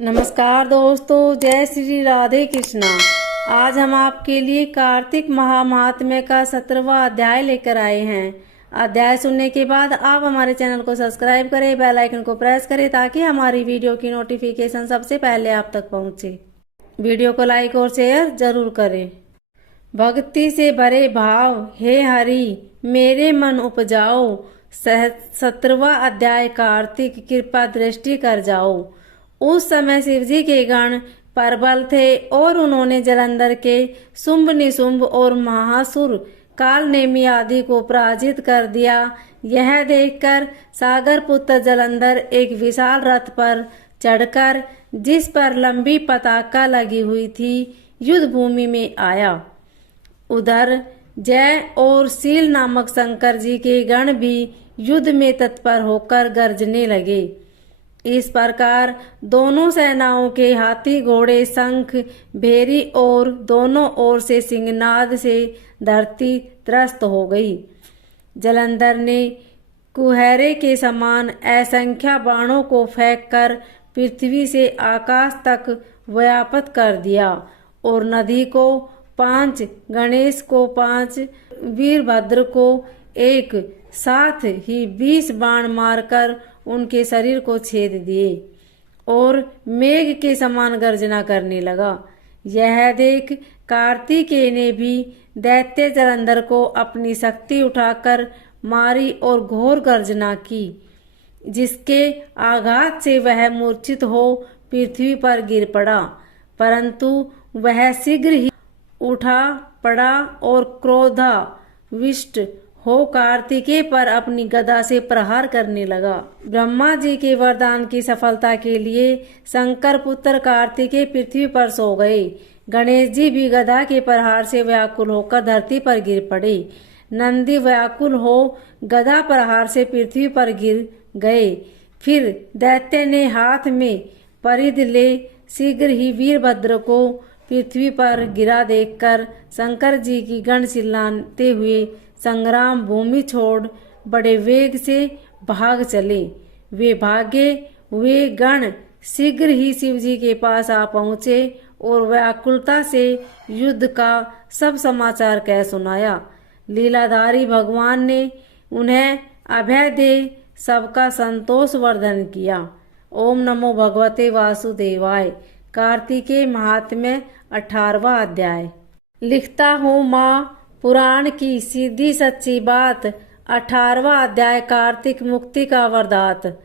नमस्कार दोस्तों, जय श्री राधे कृष्णा। आज हम आपके लिए कार्तिक महात्म्य का 17वां अध्याय लेकर आए हैं। अध्याय सुनने के बाद आप हमारे चैनल को सब्सक्राइब करें, बेल आइकन को प्रेस करें ताकि हमारी वीडियो की नोटिफिकेशन सबसे पहले आप तक पहुंचे। वीडियो को लाइक और शेयर जरूर करें। भक्ति से भरे भाव हे हरि मेरे मन उपजाओ। 17वां अध्याय कार्तिक कृपा दृष्टि कर जाओ। उस समय शिवजी के गण प्रबल थे और उन्होंने जलंधर के शुंभ निशुंभ और महासुर काल नेमी आदि को पराजित कर दिया। यह देखकर सागर पुत्र जलंधर एक विशाल रथ पर चढ़कर, जिस पर लंबी पताका लगी हुई थी, युद्ध भूमि में आया। उधर जय और शील नामक शंकर जी के गण भी युद्ध में तत्पर होकर गरजने लगे। इस प्रकार दोनों सेनाओं के हाथी घोड़े शंख भेरी और दोनों ओर से सिंहनाद से धरती त्रस्त हो गई। जलंधर ने कुहरे के समान असंख्य बाणों को फेंककर पृथ्वी से आकाश तक व्याप्त कर दिया और नदी को 5, गणेश को 5, वीरभद्र को 1, साथ ही 20 बाण मारकर उनके शरीर को छेद दिए और मेघ के समान गर्जना करने लगा। यह देख कार्तिकेय ने भी दैत्य जलंधर को अपनी शक्ति उठाकर मारी और घोर गर्जना की, जिसके आघात से वह मूर्छित हो पृथ्वी पर गिर पड़ा। परंतु वह शीघ्र ही उठा पड़ा और क्रोधाविष्ट हो कार्तिकेय पर अपनी गदा से प्रहार करने लगा। ब्रह्मा जी के वरदान की सफलता के लिए शंकर पुत्र कार्तिकेय पृथ्वी पर सो गए। गणेश जी भी गदा के प्रहार से व्याकुल होकर धरती पर गिर पड़े। नंदी व्याकुल हो गदा प्रहार से पृथ्वी पर गिर गए। फिर दैत्य ने हाथ में परिध ले शीघ्र ही वीरभद्र को पृथ्वी पर गिरा देखकर शंकर जी की गण चिल्लाते हुए संग्राम भूमि छोड़ बड़े वेग से भाग चले। वे भागे हुए गण शीघ्र ही शिवजी के पास आ पहुँचे और व्याकुलता से युद्ध का सब समाचार कह सुनाया। लीलाधारी भगवान ने उन्हें अभय दे सबका संतोष वर्धन किया। ओम नमो भगवते वासुदेवाय। कार्तिकेय महात्म्य 18वां अध्याय। लिखता हूँ माँ पुराण की सीधी सच्ची बात। 18वां अध्याय कार्तिक मुक्ति का वरदात।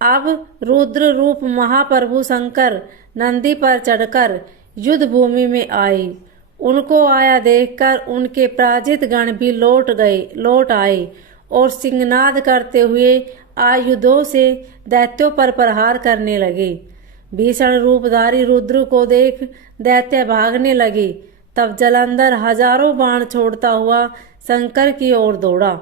अब रुद्र रूप महाप्रभु शंकर नंदी पर चढ़कर युद्ध भूमि में आए। उनको आया देखकर उनके पराजित गण भी लौट आए और सिंहनाद करते हुए आयुधों से दैत्यों पर प्रहार करने लगे। भीषण रूपधारी रुद्र को देख दैत्य भागने लगे। तब जलंधर हजारों बाण छोड़ता हुआ शंकर की ओर दौड़ा।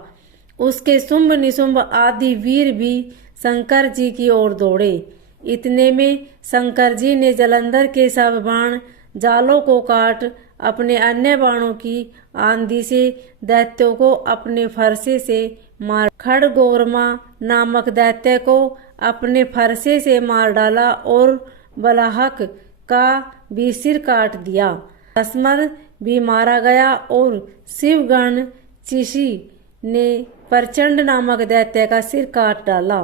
उसके शुंभ निशुंभ आदि वीर भी शंकर जी की ओर दौड़े। इतने में शंकर जी ने जलंधर के सब बाण जालों को काट अपने अन्य बाणों की आंधी से दैत्यों को अपने फरसे से मार। खड़गोरमा नामक दैत्य को अपने फरसे से मार डाला और बलाहक का भी सिर काट दिया। तस्मर भी मारा गया और शिवगण चिशी ने प्रचंड नामक दैत्य का सिर काट डाला।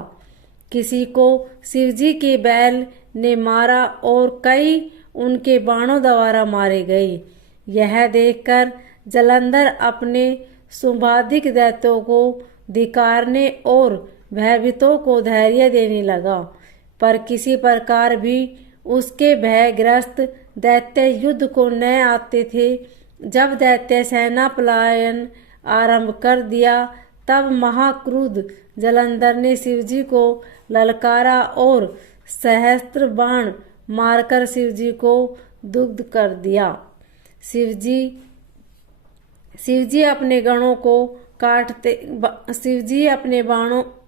किसी को शिवजी के बैल ने मारा और कई उनके बाणों द्वारा मारे गए। यह देखकर जलंधर अपने शुंभाधिक दैत्यों को धिक्कारने और भयभीतों को धैर्य देने लगा, पर किसी प्रकार भी उसके भयग्रस्त दैत्य युद्ध को न आते थे। जब दैत्य सेना पलायन आरंभ कर दिया, तब महाक्रुद्ध जलंधर ने शिवजी को ललकारा और सहस्त्र बाण मारकर शिवजी को दुग्ध कर दिया। शिवजी अपने गणों को काटते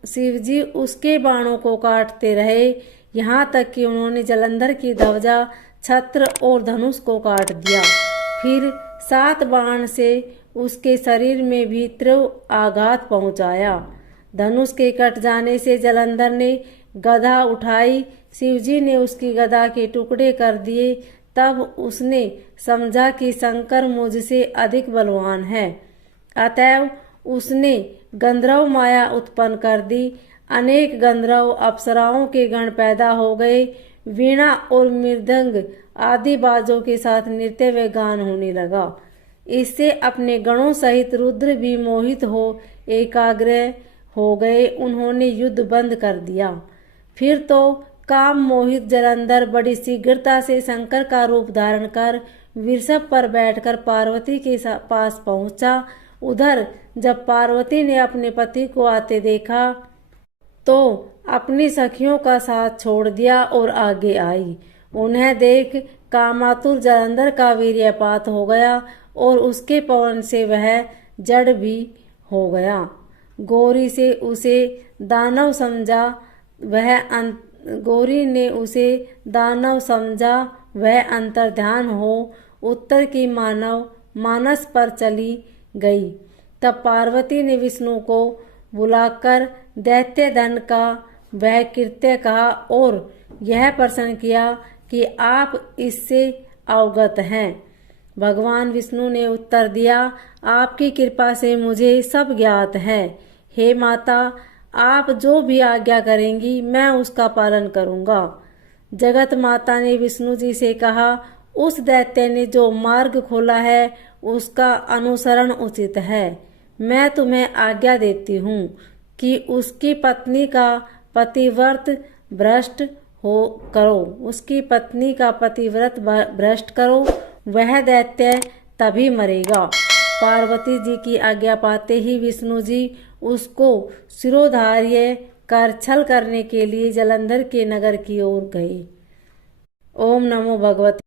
शिवजी उसके बाणों को काटते रहे, यहाँ तक कि उन्होंने जलंधर की ध्वजा, छत्र और धनुष को काट दिया। फिर 7 बाण से उसके शरीर में भी तीव्र आघात पहुंचाया। धनुष के कट जाने से जलंधर ने गदा उठाई, शिवजी ने उसकी गदा के टुकड़े कर दिए। तब उसने समझा कि शंकर मुझसे अधिक बलवान है। अतएव उसने गंधर्व माया उत्पन्न कर दी। अनेक गंधर्व अप्सराओं के गण पैदा हो गए। वीणा और मृदंग आदि बाजों के साथ नृत्य व गान होने लगा। इससे अपने गणों सहित रुद्र भी मोहित हो एकाग्र हो गए। उन्होंने युद्ध बंद कर दिया। फिर तो काम मोहित जलंधर बड़ी शीघ्रता से शंकर का रूप धारण कर वृषभ पर बैठकर पार्वती के पास पहुंचा। उधर जब पार्वती ने अपने पति को आते देखा तो अपनी सखियों का साथ छोड़ दिया और आगे आई। उन्हें देख कामातुर जलंधर का वीर्यपात हो गया और उसके पवन से वह जड़ भी हो गया। गौरी ने उसे दानव समझा वह अंतर्ध्यान हो उत्तर की मानव मानस पर चली गई। तब पार्वती ने विष्णु को बुलाकर दैत्य दंड का वह कृत्य कहा और यह प्रश्न किया कि आप इससे अवगत हैं। भगवान विष्णु ने उत्तर दिया, आपकी कृपा से मुझे सब ज्ञात है। हे माता, आप जो भी आज्ञा करेंगी मैं उसका पालन करूंगा। जगत माता ने विष्णु जी से कहा, उस दैत्य ने जो मार्ग खोला है उसका अनुसरण उचित है। मैं तुम्हें आज्ञा देती हूँ कि उसकी पत्नी का पतिव्रत भ्रष्ट करो। वह दैत्य तभी मरेगा। पार्वती जी की आज्ञा पाते ही विष्णु जी उसको शिरोधार्य कर छल करने के लिए जलंधर के नगर की ओर गए। ओम नमो भगवते।